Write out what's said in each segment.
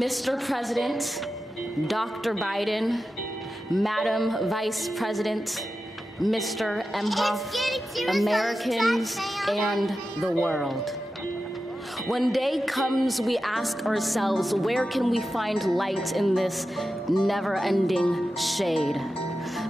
Mr. President, Dr. Biden, Madam Vice President, Mr. Emhoff, Americans, and the world. When day comes, we ask ourselves, where can we find light in this never-ending shade?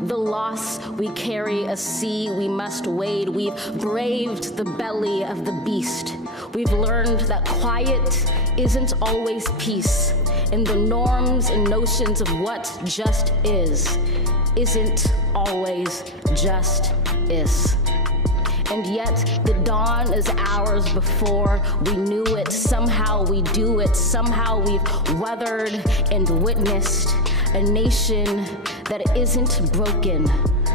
The loss we carry, a sea we must wade. We've braved the belly of the beast. We've learned that quiet isn't always peace, and the norms and notions of what just isn't always just is. And yet the dawn is hours before we knew it. Somehow we do it. Somehow we've weathered and witnessed a nation that isn't broken,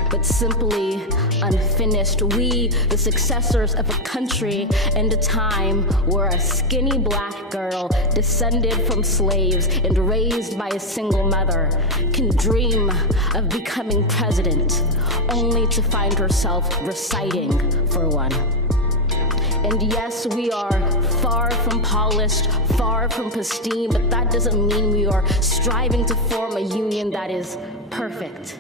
but simply unfinished. We, the successors of a country and a time where a skinny black girl descended from slaves and raised by a single mother can dream of becoming president, only to find herself reciting for one. And yes, we are far from polished, far from pristine, but that doesn't mean we are striving to form a union that is perfect.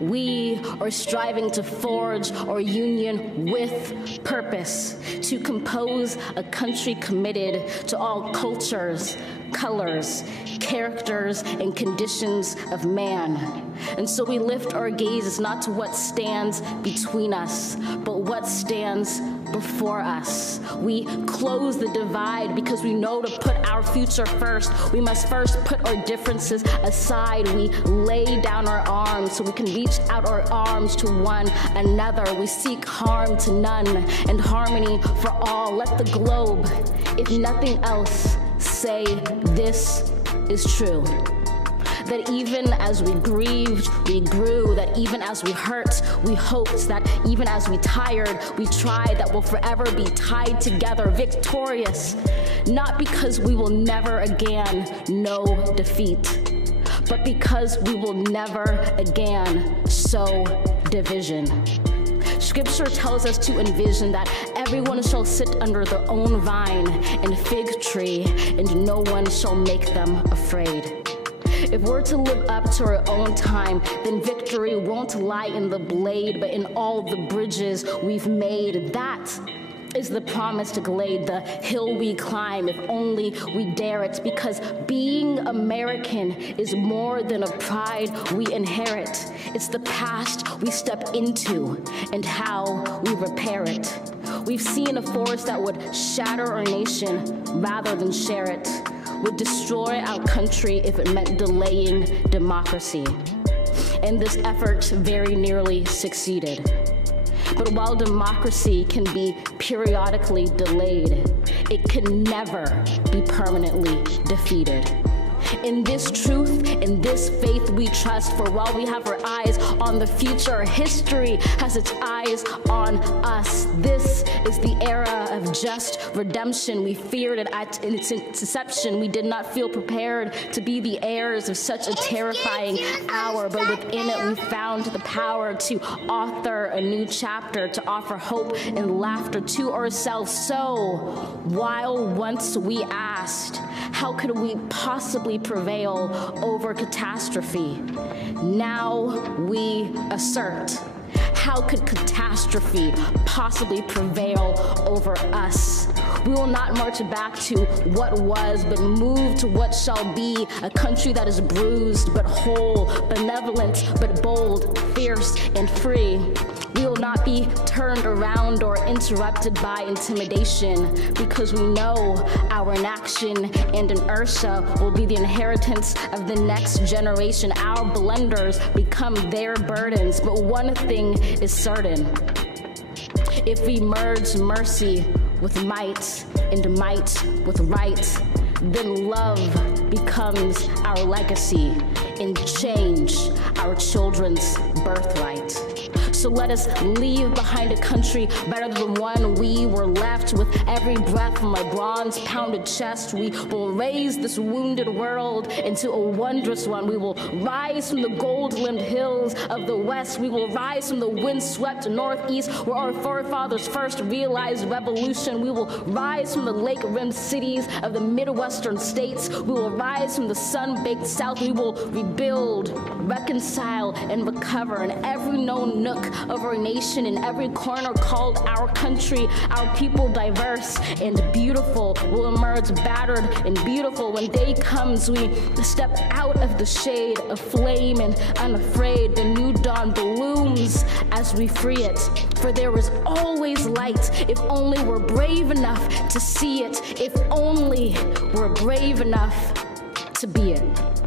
We are striving to forge our union with purpose, to compose a country committed to all cultures, colors, characters, and conditions of man. And so we lift our gazes not to what stands between us, but what stands before us. We close the divide because we know to put our future first. We must first put our differences aside. We lay down our arms so we can reach out our arms to one another. We seek harm to none and harmony for all. Let the globe, if nothing else, say this is true. That even as we grieved, we grew. That even as we hurt, we hoped. That even as we tired, we tried. That we'll forever be tied together, victorious. Not because we will never again know defeat, but because we will never again sow division. Scripture tells us to envision that everyone shall sit under their own vine and fig tree, and no one shall make them afraid. If we're to live up to our own time, then victory won't lie in the blade, but in all the bridges we've made. That is the promised glade, the hill we climb, if only we dare it, because being American is more than a pride we inherit. It's the past we step into and how we repair it. We've seen a force that would shatter our nation rather than share it, would destroy our country if it meant delaying democracy. And this effort very nearly succeeded. But while democracy can be periodically delayed, it can never be permanently defeated. In this truth, in this faith we trust, for while we have our eyes on the future, history has its eyes on us. This is the era of just redemption. We feared it at its inception. We did not feel prepared to be the heirs of such a terrifying hour, but within it we found the power to author a new chapter, to offer hope and laughter to ourselves. So, while once we asked, how could we possibly prevail over catastrophe? Now we assert, how could catastrophe possibly prevail over us? We will not march back to what was, but move to what shall be, a country that is bruised but whole, benevolent but bold, fierce and free. We will not be turned around or interrupted by intimidation, because we know our inaction and inertia will be the inheritance of the next generation. Our blunders become their burdens, but one thing is certain. If we merge mercy with might and might with right, then love becomes our legacy and change our children's birthright. So let us leave behind a country better than the one we were left. With every breath from my bronze-pounded chest, we will raise this wounded world into a wondrous one. We will rise from the gold-limbed hills of the west. We will rise from the windswept northeast, where our forefathers first realized revolution. We will rise from the lake-rimmed cities of the Midwestern states. We will rise from the sun-baked south. We will rebuild, reconcile, and recover in every known nook of our nation, in every corner called our country. Our people, diverse and beautiful, will emerge battered and beautiful. When day comes, we step out of the shade of flame and unafraid. The new dawn blooms as we free it. For there is always light if only we're brave enough to see it, if only we're brave enough to be it.